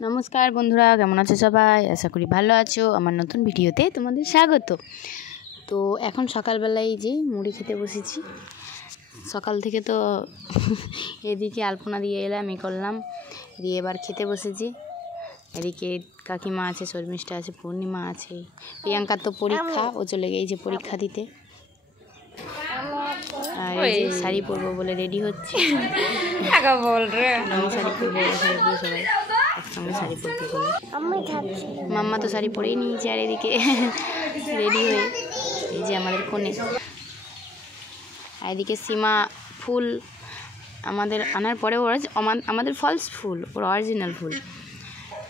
নমস্কার বন্ধুরা, কেমন আছো সবাই? আশা করি ভালো আছো। আমার নতুন ভিডিওতে তোমাদের স্বাগত। তো এখন সকালবেলায় যে মুড়ি খেতে বসেছি। সকাল থেকে তো এদিকে আলপনা দিয়ে এলাম, করলাম, দিয়ে এবার খেতে বসেছি। এদিকে কাকিমা আছে, শর্মিষ্ঠা আছে, পূর্ণিমা আছে, প্রিয়াঙ্কার তো পরীক্ষা, ও চলে গিয়েছে পরীক্ষা দিতে। আর এই যে শাড়ি পরবো বলে রেডি হচ্ছে। আমি শাড়ি পরবো, সবাই একসঙ্গে শাড়ি পরতে বলে। মাম্মা তো শাড়ি পরেই নিয়েছে। আর এদিকে রেডি হয়ে এই যে আমাদের কোণে, আর এদিকে সীমা ফুল আমাদের আনার পরে ওরা আমাদের ফলস ফুল, ওর অরিজিনাল ফুল,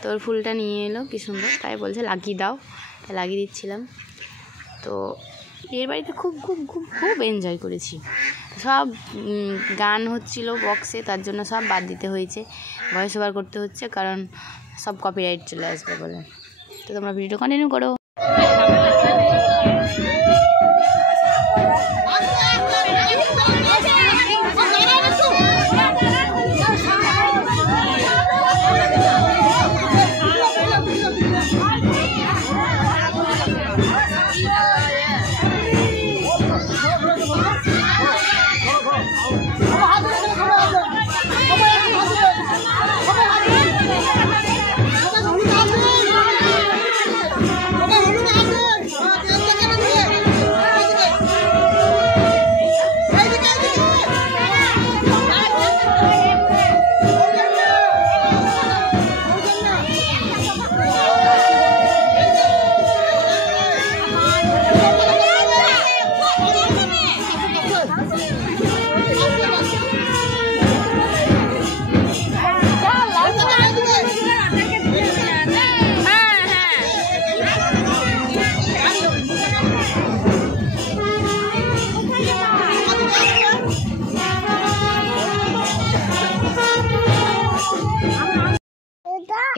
তো ওর ফুলটা নিয়ে এলো কি সুন্দর, তাই বলছে লাগিয়ে দাও, তাই লাগিয়ে দিচ্ছিলাম। তো বিয়ের বাড়িতে খুব খুব খুব খুব এনজয় করেছি। সব গান হচ্ছিল বক্সে, তার জন্য সব বাদ দিতে হয়েছে, ভয়েস ওভার করতে হচ্ছে, কারণ সব কপিরাইট চলে আসবে বলে। তো তোমরা ভিডিওটা কন্টিনিউ করো।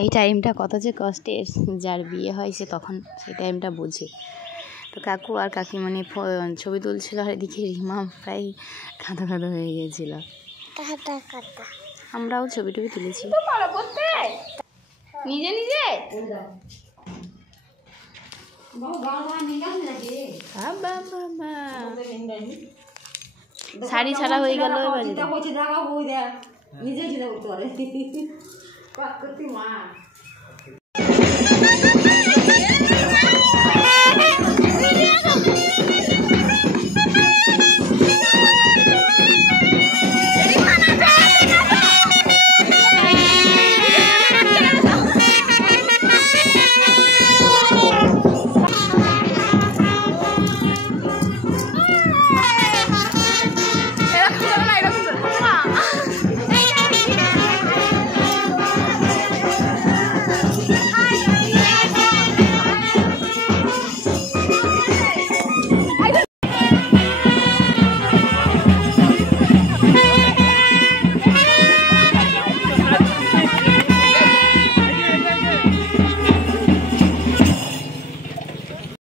এই টাইমটা কত যে কষ্টের, যার বিয়ে হয় সে তখন সেই টাইমটা বোঝে। তো কাকু আর কাকিমণি ছবি তুলছিল, আর এদিকে রিমা প্রায় কাঁদা কাঁদা হয়ে গিয়েছিল। আমরাও ছবি টবি তুলেছি নিজে নিজে। শাড়ি ছাড়া হয়ে গেল।